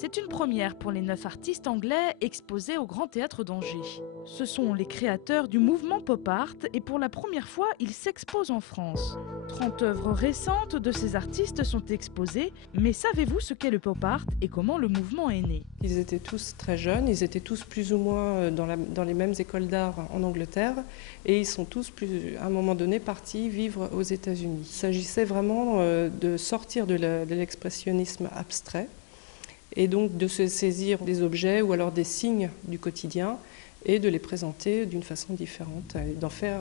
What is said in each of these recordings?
C'est une première pour les 9 artistes anglais exposés au Grand Théâtre d'Angers. Ce sont les créateurs du mouvement pop art et pour la première fois, ils s'exposent en France. 30 œuvres récentes de ces artistes sont exposées, mais savez-vous ce qu'est le pop art et comment le mouvement est né? Ils étaient tous très jeunes, ils étaient tous plus ou moins dans les mêmes écoles d'art en Angleterre et ils sont tous, à un moment donné, partis vivre aux États-Unis. Il s'agissait vraiment de sortir de l'expressionnisme abstrait et donc de se saisir des objets ou alors des signes du quotidien et de les présenter d'une façon différente et d'en faire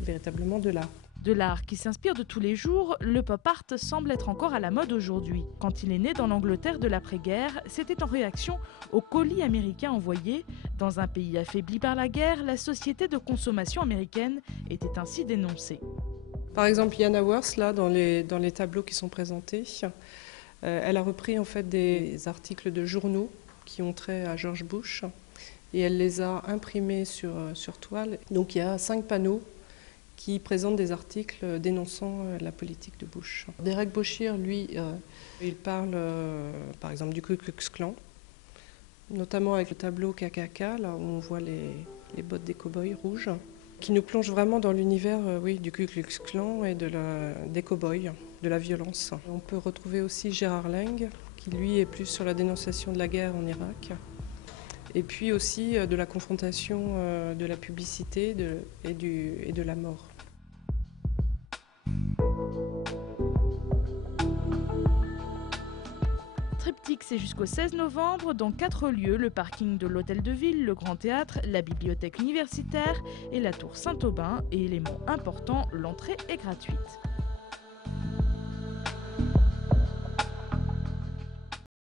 véritablement de l'art. De l'art qui s'inspire de tous les jours, le pop art semble être encore à la mode aujourd'hui. Quand il est né dans l'Angleterre de l'après-guerre, c'était en réaction aux colis américains envoyés. Dans un pays affaibli par la guerre, la société de consommation américaine était ainsi dénoncée. Par exemple, Yana Worth, là, dans les tableaux qui sont présentés, elle a repris en fait des articles de journaux qui ont trait à George Bush et elle les a imprimés sur toile. Donc il y a 5 panneaux qui présentent des articles dénonçant la politique de Bush. Derek Boshir, lui, il parle par exemple du Ku Klux Klan, notamment avec le tableau KKK, là où on voit les bottes des cow-boys rouges, qui nous plonge vraiment dans l'univers du Ku Klux Klan et des cow-boys, de la violence. On peut retrouver aussi Gérard Lang, qui lui est plus sur la dénonciation de la guerre en Irak, et puis aussi de la confrontation de la publicité et de la mort. Triptyque, c'est jusqu'au 16 novembre dans 4 lieux, le parking de l'Hôtel de Ville, le Grand Théâtre, la bibliothèque universitaire et la tour Saint-Aubin. Et élément important, l'entrée est gratuite.